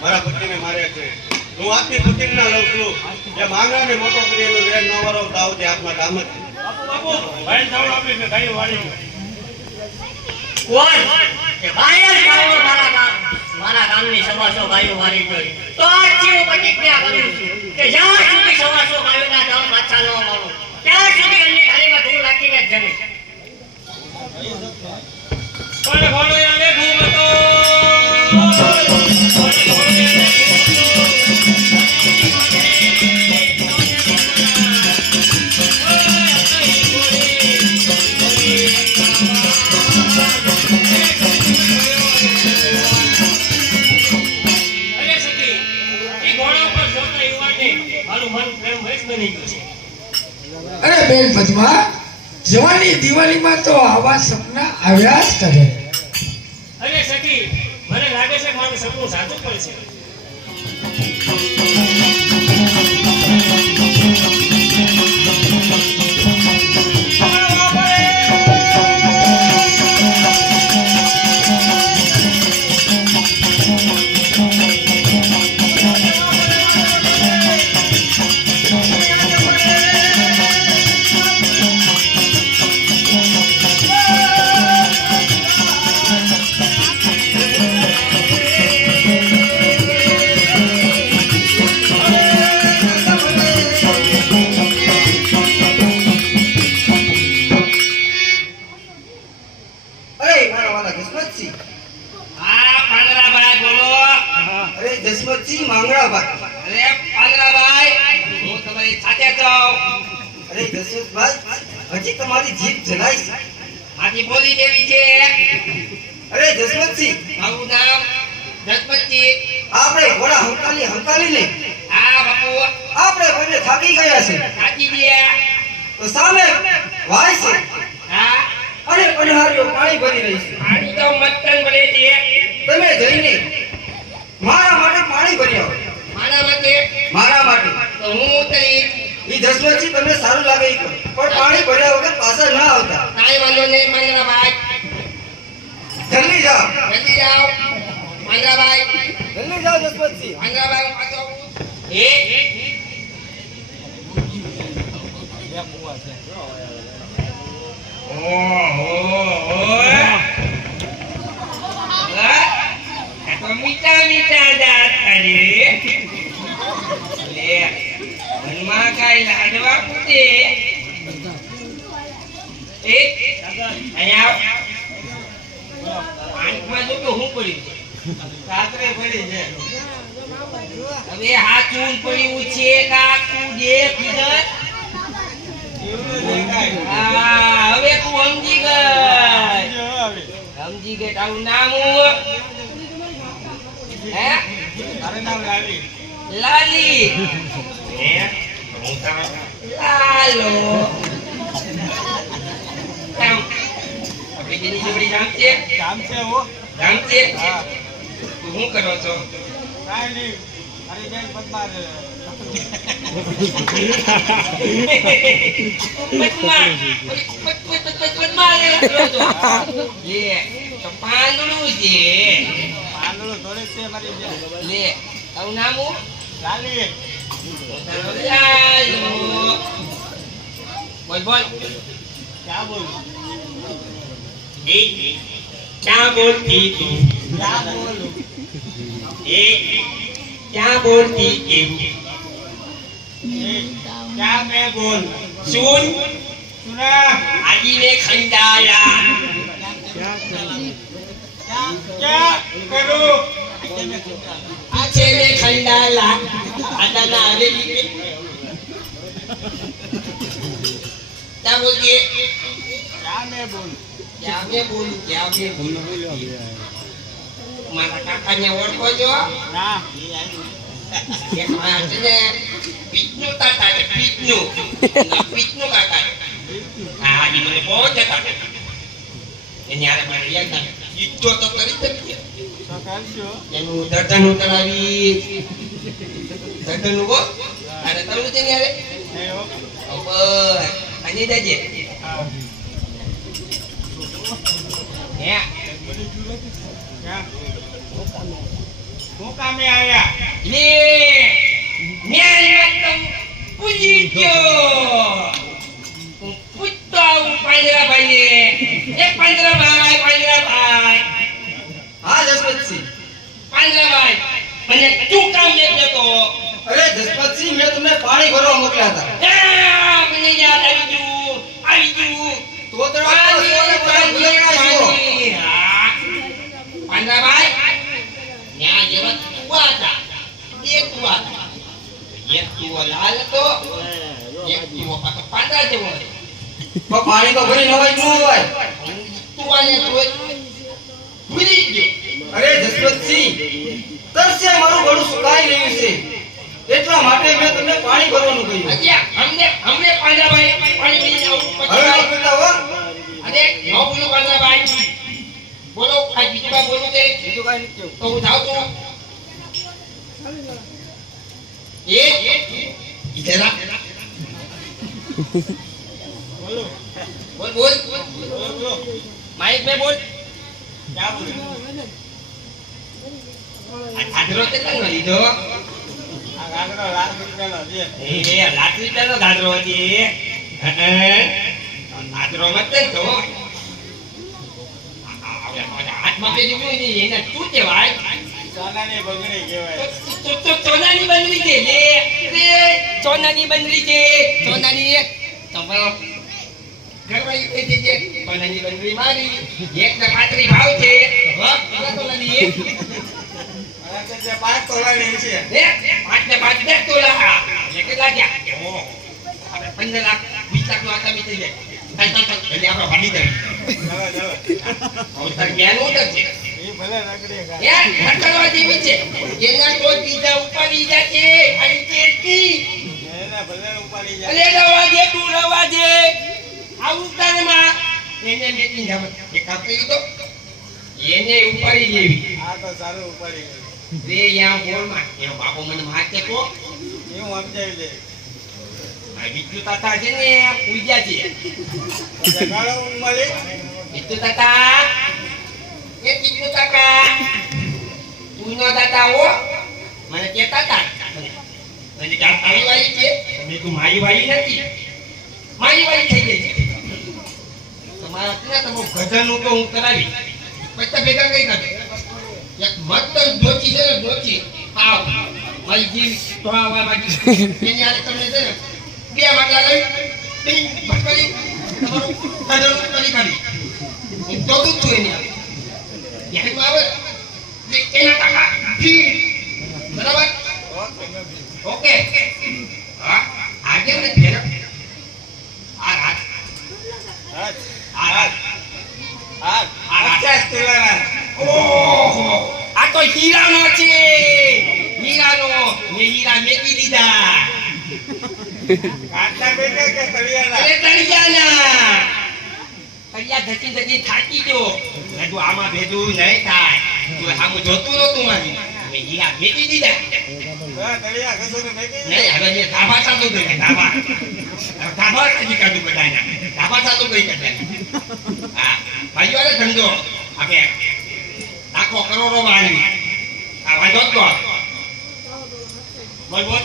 મારા પતિને માર્યા છે હું આપની પ્રતિજ્ઞા લઉં છું કે માંગરાને મોટો કરીને વેર ન વરવતા આવજે આપના કામ જ બાપુ ભાઈ જાવ આપી મે ગાયો વાળી કોણ કે ભાઈ ગાયો મારા ગામની સવાસો ગાયો વાળી જોઈ તો આજથી હું પ્રતિજ્ઞા કરું છું કે જ્યાં સુધી સવાસો ગાયોના દમ પાછા ન મારું ત્યાં સુધી એમની થાળીમાં ધૂળ રાખીને જ જમીશ કોને ઘોડો આલે ઘૂમતો અરે બેન પદ્મા જવાની દિવાળીમાં તો આવા સપના આવ્યા જ કરે. અરે સખી મને લાગે છે કે મારું સપનું સાચું પડશે. હજી તમારી જીભ જલાઈ છે. આથી બોલી દેવી છે. અરે જસવંતસિંહ, મારું નામ જસવંતસિંહ. આપણે ઘોડા હંકાલી લે. હા બાપુ, આપણે બંને થાકી ગયા છે. થાકી ગયા તો સામે વાય છે. હા, અને પનહારીઓ પાણી ભરી રહી છે. પાણી તો મટન ભરે છે. તમે જઈને મારા માટે પાણી ભરી આવો. મારા માટે? મારા માટે. તો હું ઉતરીશ. ઈ જસવંતસિંહ તમને સારું લાગે ઈ કરો, પણ પાણી ભર્યા વગર પાછા ના આવતા. કાંઈ વાંધો નહીં માંગરાભાઈ. જલ્દી જાઓ. જલ્દી જાઓ માંગરાભાઈ. જલ્દી જાઓ જસવંતસિંહ. માંગરાભાઈ પાછો આવું. મીઠા મીઠા દાંત કાઢી લે મનમાં કાંઈ લાડવા પૂછે. અહીંયા આંખમાં જો તો હું પડ્યું રાત્રે પડી છે. હવે હાથું પડ્યું છે કાકું દેખ હા હવે તું સમજી ગઈ તારું નામ હે? મારું નામ લાલી. લાલી હે હું તો લાલો આપણી જેની છોકરી ગામ છે? કામ છે હો. ગામ છે? હા. તું શું કરો છો? કાંઈ નહીં. અરે જય પદ્મા પાંદડું છે. પાંદડું થોડે છે મારી લે તારું નામ લાલી. લાલો બોલ બોલ ક્યાં બોલું? એ ક્યાં બોલતી તું એ ક્યાં બોલતી એવું क्या मैं बोल सुन सुना आजी ने खंडाला क्या करो आजे ने खंडाला आदाना आवे क्या बोलिए क्या मैं बोलूं मारा काकाने ओळखो છો ના એક માણસ ને પીચનું તાતા ને પીચનું કાકા હા ઈ મને બહુ જતા એને આરે મારે યાદ ના ઈચ્છો તો કરી શકીએ તો કરશો એનું દર્દન ઉતરાવી દર્દન ઉભો અરે તમને છે ને આરે ઓબર અને જજે હે હું કામે આયા લે મેં મતલબ પૂજી ગયો પૂછતો આવું પાંજરાભાઈ એ પાંજરાભાઈ હા જસવંતસિંહ પાંજરાભાઈ મને તું કામ લેતો તો અરે જસવંતસિંહ મેં તમને પાણી ભરવા મોકલ્યા હતા મને યાદ આવી ગયું તો તો પાણી પાંજરાભાઈ ત્યાં જેવા તુવા હતા બે તુવા હતા એક તુવો લાલ હતો એક તુવો પાછો પાંદડા જેવો હતો પાણી તો ભરી નવાય ન હોય તુવાને જોઈ ભૂલી ગયો અરે જસવંતસિંહ તરસે મારું ગળું સુકાઈ રહ્યું છે એટલા માટે મેં તમને પાણી ભરવાનું કહ્યું અચ્છા હમને પાંજરાભાઈ પાણી લઈને આવું હવે ન બોલતા હો અરે ન બોલો પાંજરાભાઈ બોલો આ બીજું કાંઈ બોલવું છે બીજું કાંઈ નથી કેવું. તો હું જાઉં છું इधर आ बोल माइक में बोल क्या बोल गाजरो કેટલા નો લીધો આ ગાજરો લાખ રૂપિયાનો છે એ લાખ રૂપિયાનો ગાજરો છે ગાજરો મત તો હાથમાં પેલું ને એને શું કહેવાય સોનાની બંગડી કહેવાય તો સોનાની બંગડી કે લે સોનાની બંગડી કે સોનાની તમારો ઘરવાળી કહે છે સોનાની બંગડી મારી એક ના 35 ભાવ છે હો સોનાની અરે 5 તોલાની છે 5 ને 5 10 તોલા કેટલા ગયા આપણે 15 લાખ 20 લાખ નો આતા મીઠી જાય એટલે આપણે ભાડી દઈએ ઓર જ્ઞાન ઉતર છે એ ભલે રગડે યાર ખટરવા જેવી છે એના તો બીજા ઉપાડી જાશે અને કેતી એના ભલે ઉપાડી જાય અરે રવા દે તું રવા દે આ ઉતારમાં એને મેકી જાવ એ કાપી તો એને ઉપાડી લેવી આ તો સારું ઉપાડી રે યા બોલમાં એનો બાપો મને મારતે તો હું સમજાવી દે આ બીજું તાતા છે ને પૂજા છે જગાડો મળી બીજું તાતા એ બીજું તાતા તું તાતા હો મને કેતા તા મને જાણ આવી વાળી છે તમે તું મારી વાળી નથી મારી વાળી થઈ ગઈ છે તમારા ત્યાં તમે ગધન તો હું કરાવી પછી ભેગા કઈ કાઢે એક મત દોચી છે ને દોચી આવ મારી જીવ તો આવા બાકી એની આરે તમને છે ને બે માટલા લઈ ટીંગ ભટકાઈ તમારું ગધન કરી કાઢી હું તો તું એની આવે યાર આવે એના કાકા ઠીક બરાબર ઓકે હા આજે ને ફેર આ રાત ઓહો આ તો હીરાનો છે હીરાનો મે હીરા મેકી દીધા કાચા બેટા કે તળિયાના અરે તળિયાના તળિયા ધચી ધચી થાકી ગયો તું આમાં ભેજું નહીં થાય તું આમ જોતું નતું મારી મે હીરા મેકી દીધા તળિયા ઘસોને મેકી નહીં હવે મે ધાબા ચાલુ કરી ધાબા કાઢી કાઢું બધાના ધાબા ચાલુ કરી કાઢ્યા હા ભાઈઓ અરે ધંધો આપણે લાખો કરોડો મારી આ વાંધો જ બોલ બોલ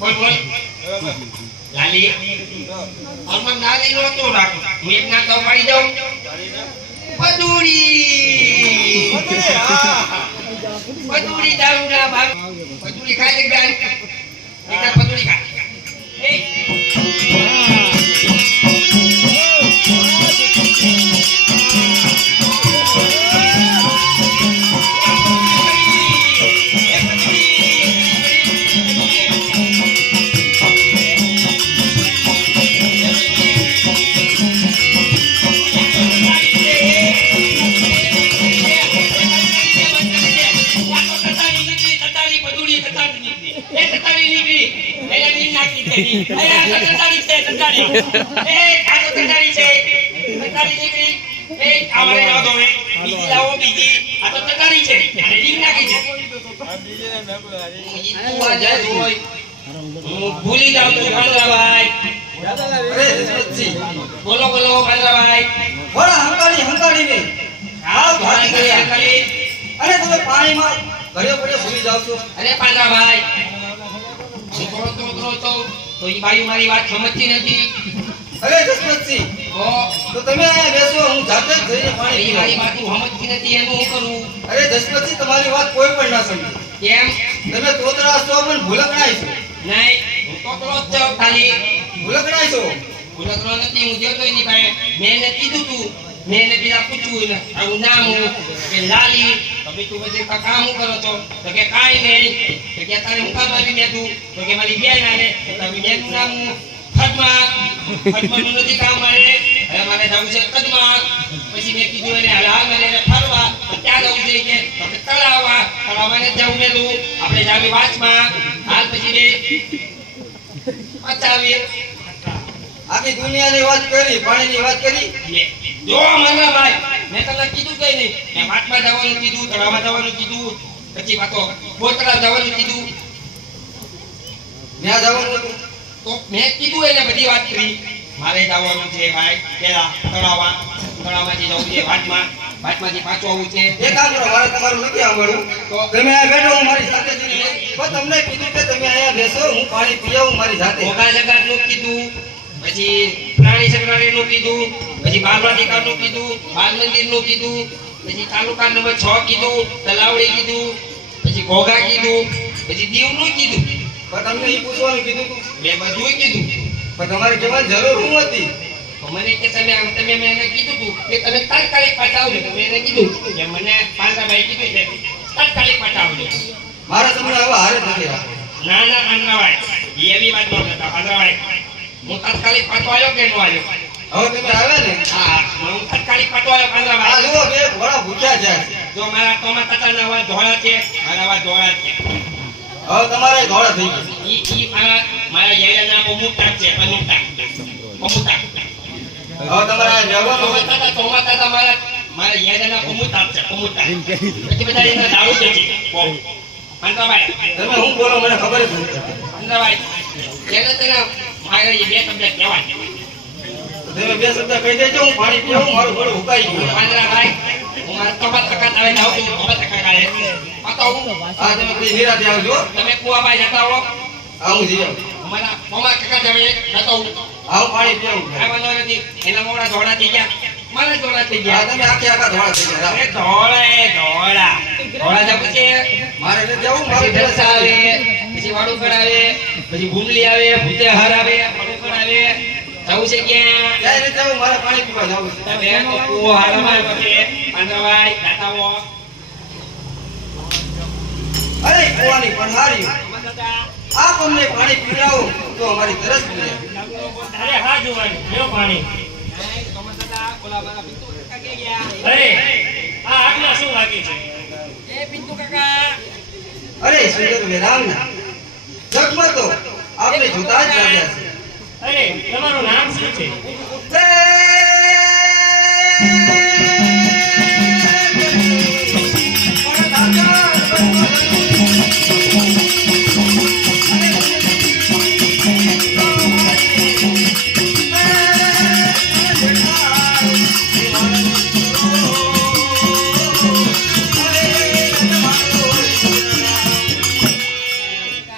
બોલ બોલ લાલી અમન નાલી નો તો રાખો હું એક ના તો પાડી દઉં પદુડી પદુડી દારૂના ભાગ પદુડી ખાય એક ગાન એક પદુડી ખા ભૂલી જાવ તો ભાઈ અરે દશરથજી, બોલો બોલો ભાઈ થોડા હંકારી ને આવ ભાઈ કરી અરે તમે પાણીમાં ઘરે પડે ભૂલી જાવ છો. અરે પાંજરાભાઈ તો ઈ બાઈ મારી વાત સમજતી નથી અરે દશરથજી, તો તમે અહીંયા બેસો, હું જાતે જ જઈને પાણી ઈ પીવા. મારી વાત સમજતી નથી એનું હું કરું અરે દશરથજી, તમારી વાત કોઈ પણ ના સમજે. કેમ તમે તોતરા છો પણ ભૂલકણાય છો. નહીં હું તો કરો જ જાઉં ખાલી ભૂલકણાય છો. ભૂલકરો નથી હું જતો એની પાસે મેં એને કીધું તું મેં એને પેલા પૂછ્યું ને આવું નામ હું કે લાલી તમે તું બધે કામ હું કરો છો તો કે કાંઈ નહીં તો કે તારે હું કામ આવી બેઠું તો કે મારી બેન આવે તો તારી બેનનું નામ હું ફટમાનું નથી કામ મારે હવે મારે જવું છે કદમાં પછી મેં કીધું એને હાલ મારે એને ફરવા તો ત્યાં જવું છે કે તો કે તળાવમાં જવું મેલું આપણે જાવી વાંચમાં હાલ પછી રે પચાવી આખી દુનિયાની વાત કરી, પાણીની વાત કરી. જો મારા ભાઈ મેં તમને કીધું કઈ નહીં મેં વાટમાં જવાનું કીધું તળાવમાં જવાનું કીધું પછી પાછો બોતરા જવાનું કીધું ત્યાં જવાનું હતું. તો મેં કીધું એને બધી વાત કરી મારે જવાનું છે ભાઈ પેલા તળાવમાંથી જવું છે વાટમાંથી પાછું આવવું છે એક કામ કરો, મારે તમારું નથી સાંભળવું. તો તમે અહીંયા બેઠો, હું મારી સાથે જઈને પણ તમને કીધું કે તમે અહીંયા બેસો, હું પાણી પી આવું મારી જાતે. મોગા જગાતનું કીધું પછી પ્રાણી સંગ્રહાલયનું કીધું પછી બાલવાટિકાનું કીધું બાલ મંદિરનું કીધું પછી તાલુકા નંબર 6 કીધું તલાવડી કીધું પછી ઘોઘા કીધું પછી દીવનું કીધું પણ તમને એ પૂછવાનું કીધું હતું. મેં બધું કીધું પણ તમારે કહેવાની જરૂર શું હતી? તો મને કે તમે મેં એને કીધું હતું કે તમે તાત્કાલિક પાછા આવજો તો મેં એને કીધું કે મને પાંજરાભાઈ કીધું છે તાત્કાલિક પાછા આવજો મારે તમને હવે હારે જ નથી રાખવું. ના ના પાંજરાભાઈ એવી વાત ન કરતા પાંજરાભાઈ હું તાત્કાલિક પાછો આવ્યો કે ન આવ્યો હવે તમે આવ્યા ને, હા હું તાત્કાલિક પાછો આવ્યો આ પાંજરાભાઈ જુઓ બે ઘોડા ભૂખ્યા જાય છે. જો મારા ટોમા કાકાના અવાજ ધોળા છે મારા અવાજ ધોળા છે હવે તમારે ધોળા થઈ ગયા. ઈ મારા યૈયાના અમુકતા છે અમુકતા હવે તમારે આ રહેવાનું. ટોમા કાકા મારા યૈયાના અમુકતા છે અમુકતા પછી બધા એના દારૂ છે પાંજરાભાઈ તમે શું બોલો મને ખબર જ નથી. પાંજરાભાઈ એને તેના મારા એ બે શબ્દ કહેવાય તમે બે શબ્દ કહી દેજો, હું પાણી પી આવું, મારું ગળું હુકાઈ ગયું. પાંજરાભાઈ હું મારા ટોમા કાકા આવે જાઉં છું ટોમા કાકા કાલે પાતો હા, તમે કઈ નિરાતે આવજો. તમે કુવાભાઈ જતા હો હા, હું જઈ આવું. અમારા ટોમા કાકા જાવે જતો હું હા, હું પાણી પી આવું. આવવાનો નથી એના મોડા ધોળા થઈ ગયા મારા ધોળા થઈ હા, ગયા તમે આખા ધોળા થઈ ગયા. અરે ધોળા જવું છે મારે નથી જવું, મારે પછી ઢેસા આવે પછી વાડુકડ આવે પછી ભૂમલી આવે ભૂતેહાર આવે વાડુકડ આવે જવું છે ક્યાં ક્યાંય નથી જવું, મારે પાણી પીવા જવું છે. તમે તો કૂવો હારામાં વખતે પાંજરાભાઈ દાતાઓ અરે કુવાની પનહારી, આપ અમને પાણી પીવડાવો તો અમારી તરસ પૂરે. અરે હા જોવાનું લ્યો પાણી ઓલા મારા પિન્ટુ કાકા કે ગયા અરે આ આગલા શું લાગી છે એ પિન્ટુ કાકા અરે સુંદર વેરામના જગમાં તો આપણે જોતા જ લાગ્યા છે. અરે તમારું નામ શું છે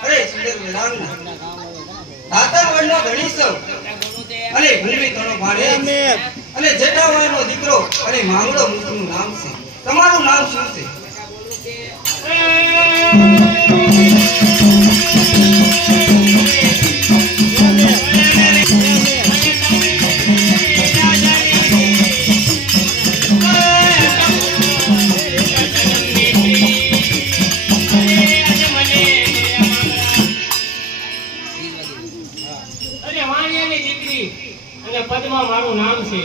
અરે સુંદર વેરામના દાતા વડનો ધણી સૌ અને ભૂમિ માંગડો મુખનું નામ છે. તમારું નામ શું છે? અરે વાણિયાની દીકરી અને પદ્મા મારું નામ છે.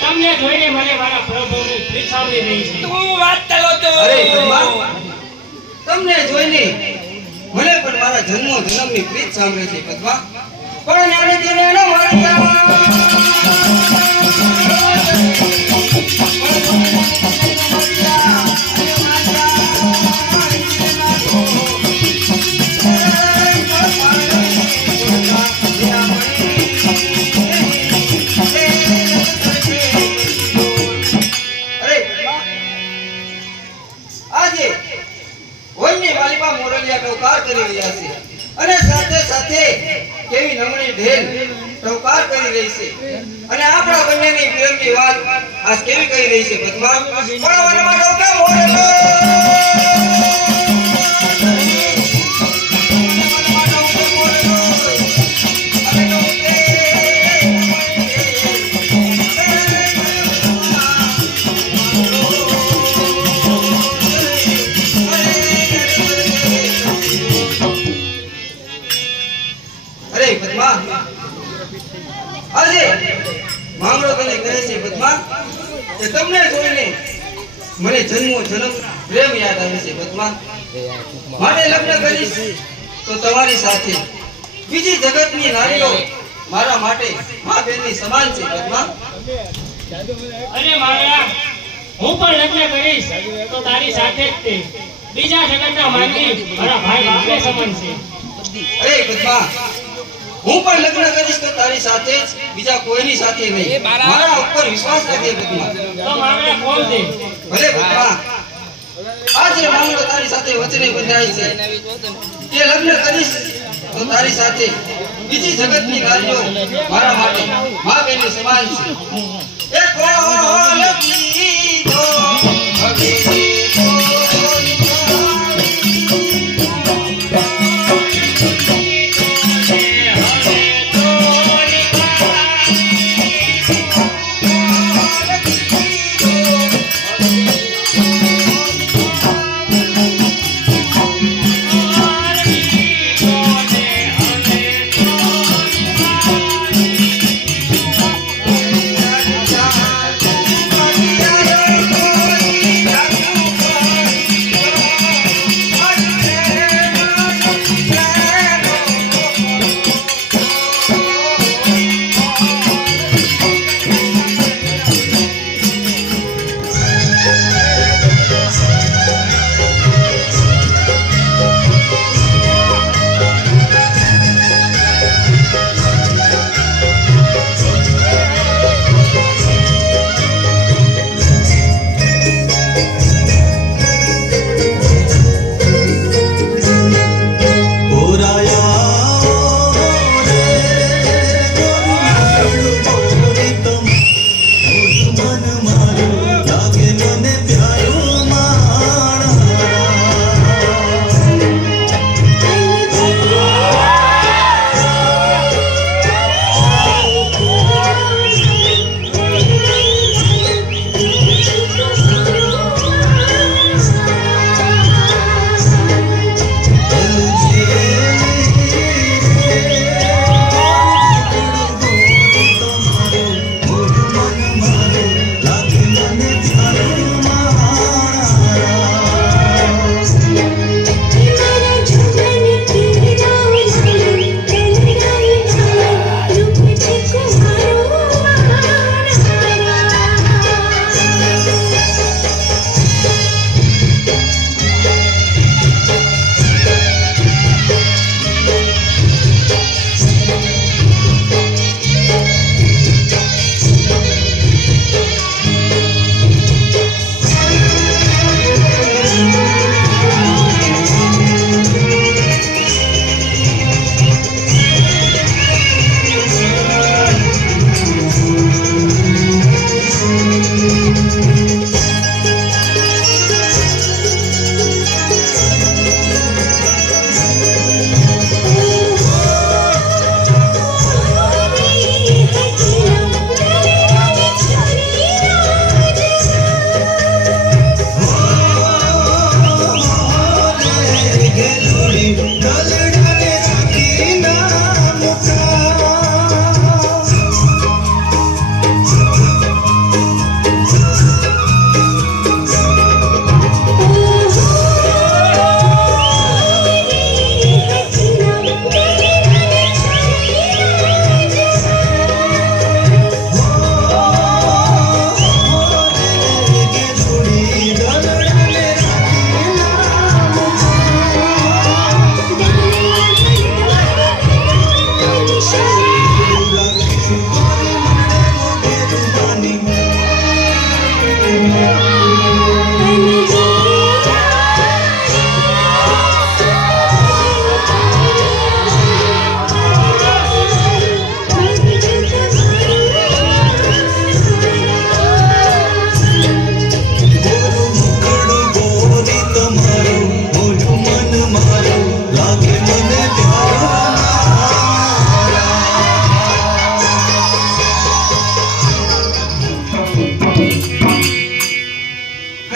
તમને જોઈને મને મારા પ્રભુની પ્રીત સાંભળી રહી છે. તું વાત ચાલો તો અરે પદ્મા, તમને જોઈને મને પણ મારા જન્મની પ્રીત સાંભળે છે પદ્મા. પણ નાને તેને ન આજે વન્ય વાલીબા મોરલિયા ટવકાર કરી રહ્યા છે અને સાથે સાથે કેવી નમણી ઢેલ ટવકાર કરી રહી છે અને આપણા બંનેની પ્રેમની વાત આજ કેવી કહી રહી છે પદ્મા. પણ વનમાં ટવકા પદ્મા, આજે માંગડો તને કહે છે પદ્મા કે તમને જોઈને મને જન્મ પ્રેમ યાદ આવે છે પદ્મા. માટે લગ્ન કરીશ તો તમારી સાથે. બીજી જગતની નારીઓ મારા માટે મા બેનની સમાન છે પદ્મા. અરે મારા, હું પણ લગ્ન કરીશ તો તારી સાથે જ તે. બીજા જગતના માનવી મારા ભાઈ બાપને સમાન છે. અરે પદ્મા, હું પણ લગ્ન કરીશ તો તારી સાથે જ, બીજા કોઈની સાથે નહીં. મારા ઉપર વિશ્વાસ કરજે પદ્મા. તો મારા કોણ દે? ભલે પદ્મા, આજે માંગડો તારી સાથે વચને બંધાય છે કે લગ્ન કરીશ તો તારી સાથે. બીજી જગતની નારીઓ મારા માટે મા બેનની સમાન છે. એ કોણ કીધો હવે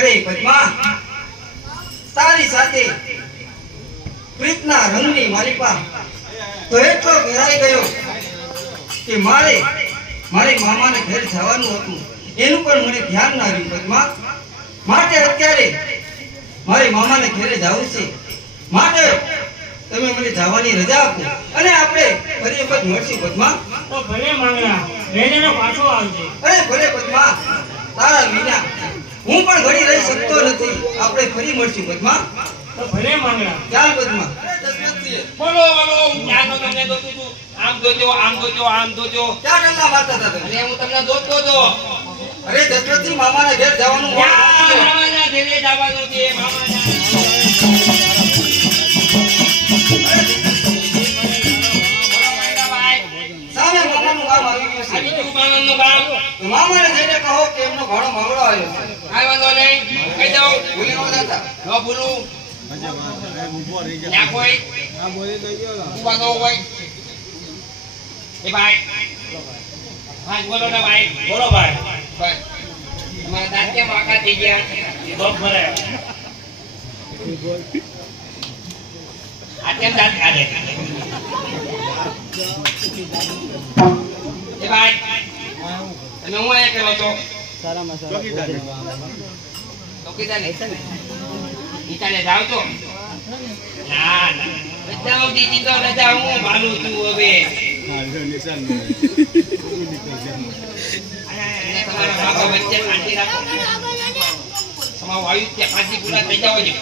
અરે પદ્મા, તારી સાથે પ્રીતના રંગની માલિકા તો એટલો ઘેરાઈ ગયો કે મારે મામાને ઘરે જવાનું હતું, એનું પણ મને ધ્યાન ના રહ્યું પદ્મા. માટે અત્યારે મારે મામાને ઘરે જવું છે, માટે તમે મને જવાની રજા આપો અને આપણે ફરી વખત મળશું પદ્મા. તો ભલે માંગડા વેલેનો પાછો આવજે. અરે ભલે પદ્મા, તારા વિના હું પણ ઘડી રહી શકતો નથી, આપણે ફરી મળશું પદ્મા. તો ભલે માંગડા. ચાલ પદ્મા. બોલો બોલો, હું ક્યાં તો તમને દોતું છું. આમ દોજો, આમ દોજો, આમ દોજો. ક્યાં ડલ્લા મારતા હતા તમે? અરે હું તમને દોતો હતો. અરે દશરથજી મામાના ઘેર જવાનું મોડું ક્યાં થયું છે. મામાના ઘરે જવાનું છે, મામાના. સામે મામાનું ગામ આવી ગયું છે. આવી ગયું મામાનું ગામ. તો મામાને જઈને કહો કે એમનો ભાણો માંગડો આવ્યો છે. કાંઈ વાંધો નહીં, કહી દઉં. ભૂલી ન જતા. ન ભૂલું. ત્યાં કોઈ ઊભા ન હોય. એ ભાઈ, હા બોલો ને ભાઈ. બોલો ભાઈ. બસ. તમારા દાંત કેમ આખા થઈ ગયા? બપ ભરે. આ કેમ દાંત કાઢે? એ ભાઈ, તમે હું અહીંયા કરો છો? ચોકીદાર નહીં છે ને? નીચાને જાઓ છો? ના ના, રજાઓ દીધી તો રજા હું માનું છું હવે. અને તમારા બાબા વચ્ચે શાંતિ રાખો. તમારું આયુષ્ય શાંતિ પૂરા થઈ જાવ છે.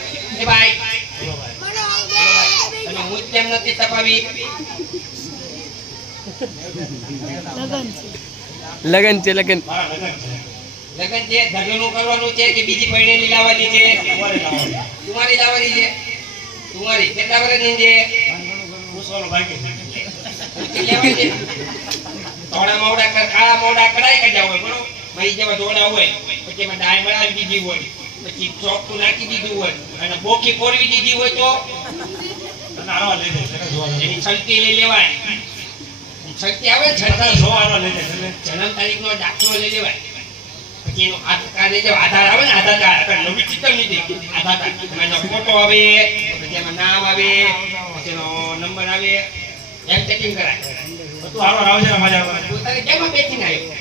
એ ભાઈ, અને હું જ કેમ નથી તપાવી? લગન છે લગન મારા લગન છે. લગન છે, ધગલું કરવાનું છે કે બીજી પૈણેલી લાવવાની છે? તમારી લાવવાની છે. તમારી કેટલા વર્ષની છે? પૂછવાનું બાકી છે. પૂછી લેવાય છે. ધોળા મોવડા કાળા મોવડા કડાઈ કાઢ્યા હોય, બરોબર? મરી જેવા ધોળા હોય, પછી એમાં ડાળ બનાવી દીધી હોય, પછી ચોખ્ખું નાખી દીધું હોય અને બોકી પોરવી દીધી હોય તો તને આવા લઈ દે તને જોવા લઈ એની છલકી લઈ લેવાય. છલકી આવે ને તને છલકી, જોવા આવા લઈ દે તને. જન્મ તારીખનો દાખલો લઈ લેવાય. પછી એનો આધાર લઈ લેવાય. આધાર આવે ને, આધાર કાર્ડ નવી ચિત્તમ લીધી આધાર કાર્ડ, એમાં એનો ફોટો આવે, પછી એમાં નામ આવે, પછી એનો નંબર આવે, એમ ચેકિંગ કરાય. બધું આવા આવજે ને મજા આવે. પોતાને કેમાં બેસીને આવ્યો?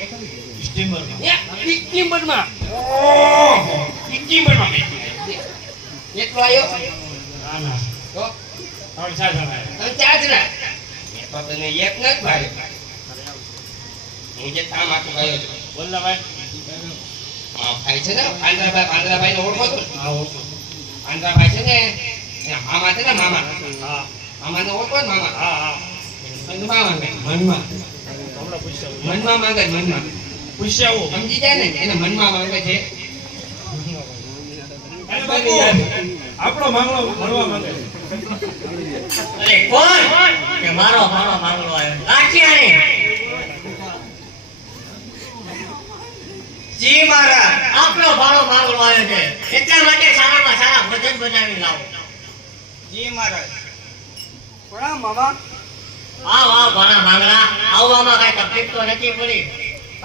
સ્ટીમરમાં. ડિસ્ટિમ્બરમાં. ઓહો, ડિસ્ટિમ્બરમાં બેસીને આવ્યો. એટલો આવ્યો ના ના. તો ત્રણ ચાર જણા. તમે ચાર જણા. તો તને એક ન જ ભારે. હું જે કામ આખું ગયો છું. બોલ ને ભાઈ. આ ભાઈ છે ને, પાંજરાભાઈ ને ઓળખો છો ને? હા ઓકે. પાંજરાભાઈ છે ને, એના મામા છે ને, મામા. હા મામાને ઓળખો ને, મામા? હા હા. મનમાં માંગે, મનમાં. હમણાં પૂછ્યા મનમાં માંગે, મનમાં. પૂછ્યા આવું. સમજી જાય ને, એને મનમાં માંગે છે. અરે બાપુ, આપણો માંગણો મળવા માંગે. અરે કોણ કે મારો ભાણો માંગલો આવ્યો? લાઠિયાણી. જી મહારાજ. આપણો ભાણો માંગલો આવ્યો છે, એટલા માટે સારામાં સારા ભોજન બનાવી લાવો. જી મહારાજ. પ્રણામ મામા. આવ આવ ભાણા માંગલા, આવવામાં કઈ તકલીફ તો નથી પડી?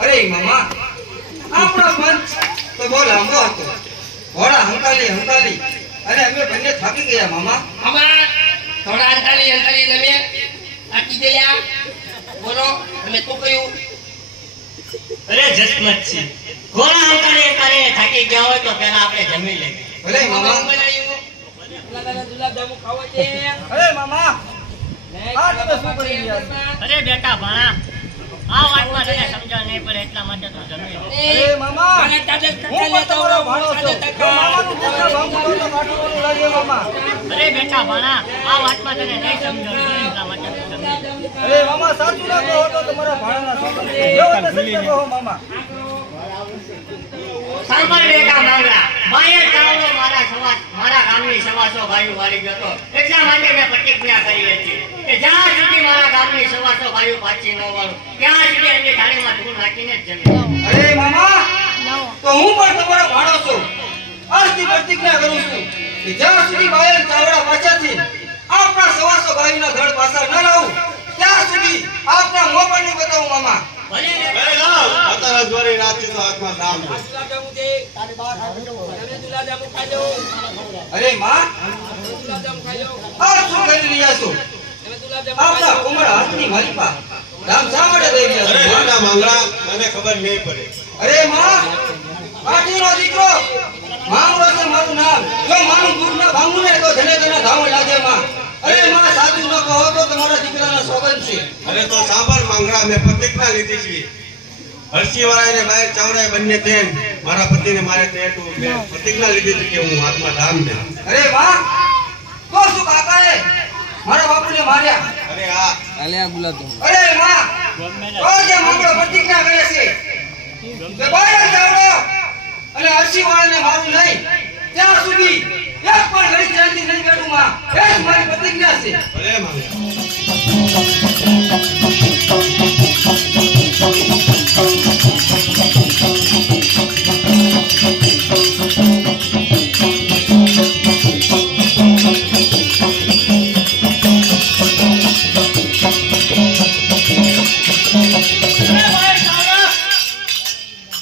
અરે મામા, આપણો પંચ તો બહુ લાંબો હતો. ઘોડા હંકાલી અને અમે બંને થાકી ગયા મામા. મામા, થોડા અંતાલી તમે થાકી ગયા. બોલો, તમે શું કહ્યું? અરે જસમત છે, ઘોડા અંકારે થાકી ગયા હોય તો પેલા આપણે જમી લઈએ. ભલે મામા. ગુલાબજાંબુ ખાવો છે? અરે મામા, આ તમે શું કરી રહ્યા છો? અરે બેટા ભાણા, આ વાતમાં તને સમજણ નહીં પડે એટલા માટે તો જમી લે. અરે મામા, મને તાજે હું પણ તમારો ભાણો છું. મામાનું પોતા ભાંગું તો માથું ઓલું લાગે મામા. અરે બેટા ભાણા, આ વાતમાં તને નહીં સમજણ પડે એટલા માટે તો જમી લે. અરે મામા, સાચું ના કહો તો તમારા ભાણાના છોકરા. જો તમે સત્ય કહો મામા. સાંભળ બેટા માંગલા, બાયર ચાવડો મારા ગામની સવાસો ભાઈઓ વાળી ગયો હતો, એટલા માટે મેં પ્રતિજ્ઞા કરી હતી કે જ્યાં સુધી મારા ગામની સવાસો ભાઈઓ પાછી ન વાળું ત્યાં સુધી એમની થાળીમાં ધૂળ નાખીને જ જમી. અરે મામા, તો હું પણ તમારો ભાણો છું. આજથી પ્રતિજ્ઞા કરું છું કે જ્યાં સુધી બાયર ચાવડા પાછળથી આપણા સવાસો ભાઈના ધડ પાછળ ન રહું ત્યાં સુધી આપના મોં પણ નહીં બતાવું મામા. ભલે રે. અરે લાવ અત્યારે જોરી રાતથી તો હાથમાં કામ છે. ગુલાબજાંબુ દે. તમે ગુલાબજાંબુ ખાઈ લો. અરે માં ગુલાબજાંબુ ખાઈ લો. આ શું કરી રહ્યા છો તમે ગુલાબજાંબુ ખાઈ આપણા લો. ઉમર હાથની માલિપા રામ શા માટે દઈ રહ્યા અરે છો નાના માંગડા મને ખબર નહીં પડે. અરે માં પાટીનો દીકરો માંગડો છે મારું નામ જો મારું દૂધ ના ભાંગું ને તો ધને ધને ધાવો લાગે માં અરે માં સાચું ન કહો તો તમારા દીકરાના સોગંદ છે અરે તો સાંભળ માંગડા મેં પ્રતિજ્ઞા લીધી છે. હરસીવાળા ને બાય ચાવડા બંને તેન મારા પતિને મારે તેટું મેં પ્રતિજ્ઞા લીધી હતી કે હું હાથમાં ધામ દે. અરે માં તો શું કાકાએ મારા બાપુને માર્યા અરે આ અરે માં તો જે માંગડો પ્રતિજ્ઞા કરે છે કે બાય ચાવડો અને હરસીવાળાને મારું નહીં ત્યાં સુધી એક પણ ઘડી શાંતિ નહીં બેઠું માં એ જ મારી પ્રતિજ્ઞા છે ભલે માંગડા.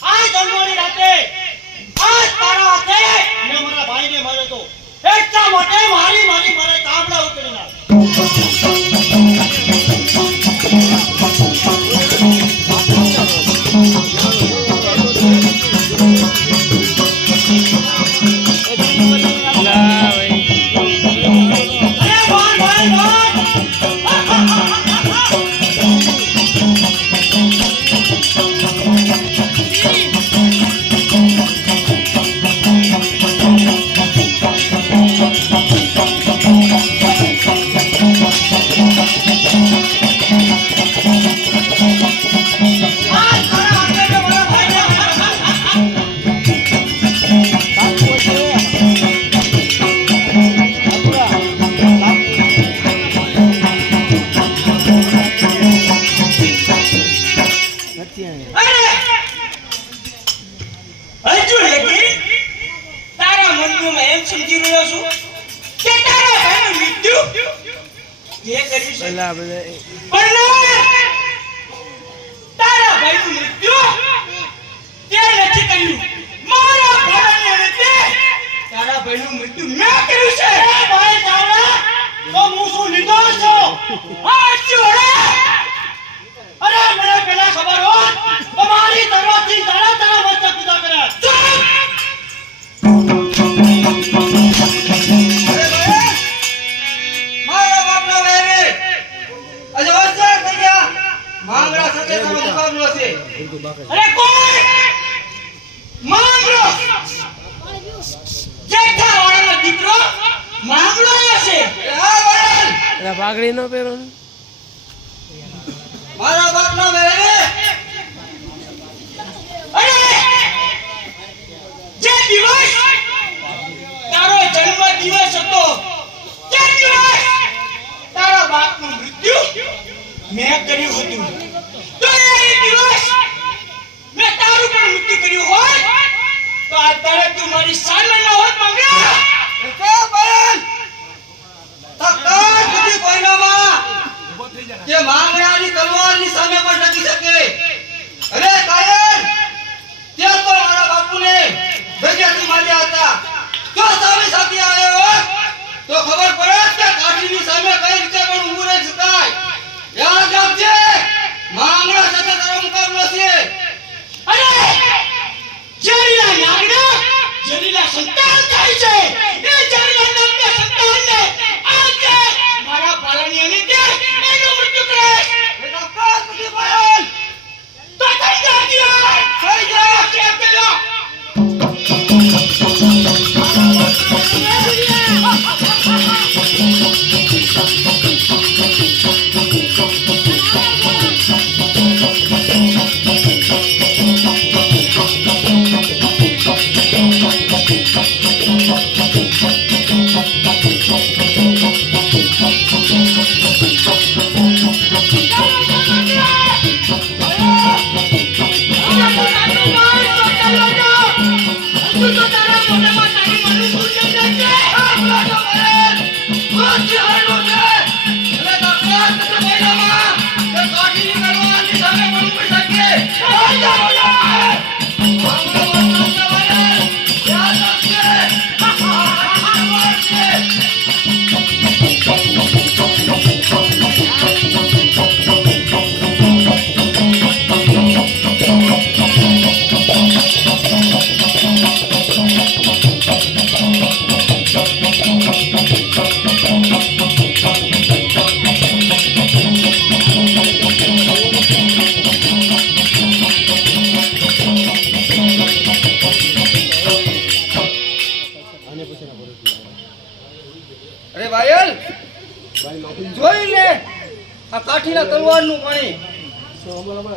આ જન્મોની રાતે આજ તારા હાથે મેં મારા ભાઈને માર્યો તો એટલા માટે મારી મારે તાંબડા ઉતરી નાખ. અરે ભાઈ હજુ લગી તારા મનમાં મેં એમ સમજી રહ્યો છું કે તારા ભાઈનું મૃત્યુ જે કર્યું છે પણ તારા ભાઈનું મૃત્યુ તે નથી કર્યું મારા ભાઈને અને તે તારા ભાઈનું મૃત્યુ મેં કર્યું છે એ ભાઈ તારા તો હું શું નિર્દોષ છું આ ચોરે અરે મને પેલા ખબર હોત તો મારી તરવાથી તારા મસ્તક જુદા કર્યા. મારા બાપના વહેરે આજે વર્ષો થઈ ગયા માંગડા સાથે તારો મુકાબલો છે અરે કોઈ માંગરો જેઠાવાળાનો દીકરો માંગરો છે. હા બહેન પાઘડી નો પહેરો ને. મારા બાપના વહેરે અરે જે દિવસ તારો જન્મ દિવસ હતો તે દિવસ તારા બાપનું મૃત્યુ મેં કર્યું હતું તો એ દિવસ મેં તારું પણ મૃત્યુ કર્યું હોત તો આ તારે તું મારી સામે ન હોત માંગ્યા. કે બહેન તકાત નથી કોઈનામાં કે માંગડાની તલવારની સામે પણ ટકી શકે અરે કાયર ત્યાં તો મારા બાપુને ભેગેથી માર્યા હતા જો સામે સાથે આવ્યો હોત તો ખબર પડે કે કાઠીની સામે કઈ રીતે પણ ઊભું રહી શકાય યાદ રાખજે માંગડા સાથે તારો મુકાબલો છે અરે જરીલા નાગડા જરીલા સંતાન થાય છે એ જરીલા નાગડા સંતાનને આજે મારા પાલણી અને તે એનું મૃત્યુ કરે એ તકાત નથી બહેન તો થઈ જાય થઈ જાય કે પેલો કાઠીની તલવારની સામે પણ ઊભી શકે અરે બાયલ જોઈ લે આ કાઠીના તલવારનું પાણી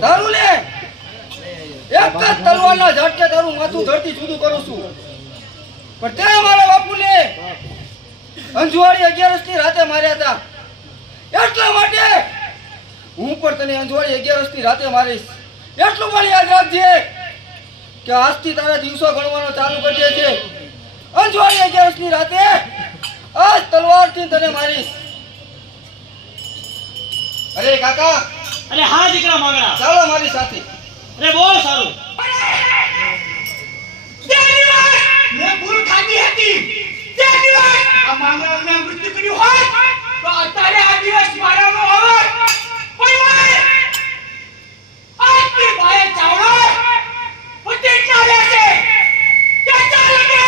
તારું લે એક જ તલવારના ઝટકે તારું માથું ધરતી જુદું કરું છું પણ તે મારા બાપુને અંજવાળી 11 ની રાતે માર્યા હતા એટલા માટે હું પણ તને અંજવાળી 11 ની રાતે મારીશ એટલું પણ યાદ રાખજે કે આજથી તારા દિવસો ગણવાનો ચાલુ કરી દે છે અંજવાળી 11 ની રાતે આજ તલવારથી તને મારીશ અરે કાકા અરે હા દીકરા માંગડા ચાલો મારી સાથે અરે બહુ સારું મેં ભૂલ ખાધી હતી તે દિવસ આ માંગડાને મૃત્યુ કર્યું હોય તો અત્યારે આ દિવસ મારાનો હવે પણ આજથી ભાઈ ચાવડા પ્રતિજ્ઞા લેશે કે ચાલ કે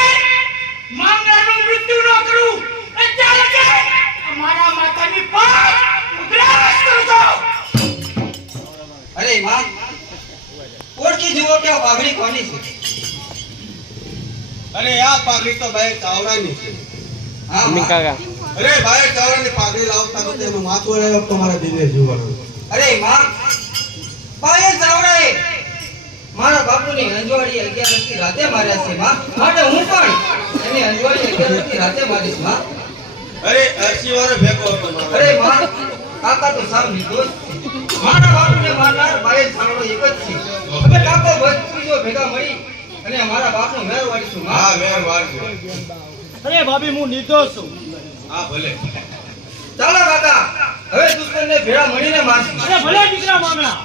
માંગડાનું મૃત્યુ ન કરું એ ચાલ કે મારા માતાની પાસ ઉગ્રાસ કરજો અરે માં ઓળખી જુઓ કે આ પાઘડી કોની છે અરે આ પાઘડી તો ભાઈ ચાવડાની છે હા અમી માં. કાકા અરે ભાઈ ચાવડાની પાઘડી લાવતા તો તેનું માથું આવ્યો તો મારા દિલને જીવવાનું અરે માં પાયે ચાવડાએ મારા બાપુની અંજવાળી 11 ની રાતે માર્યા છે માં માટે હું પણ એને અંજવાળી 11 ની રાતે મારીશ માં અરે 80 વર્ષ ભેગો હતો મારો. અરે માં કાકા તો સાવ નિર્દોષ છે મારા બાપુને મારનાર પાયે ચાવડો એક જ છે હવે કાકો ભજપુરીઓ ભેગા મળી અને મારા બાપનો મેર વાળીશું માં હા વેર વારજો અરે ભાભી હું નિર્દોષ છું હા ભલે ચાલો કાકા હવે દુશ્મનને ભેળા મળીને મારશું અરે ભલે દીકરા માંગણા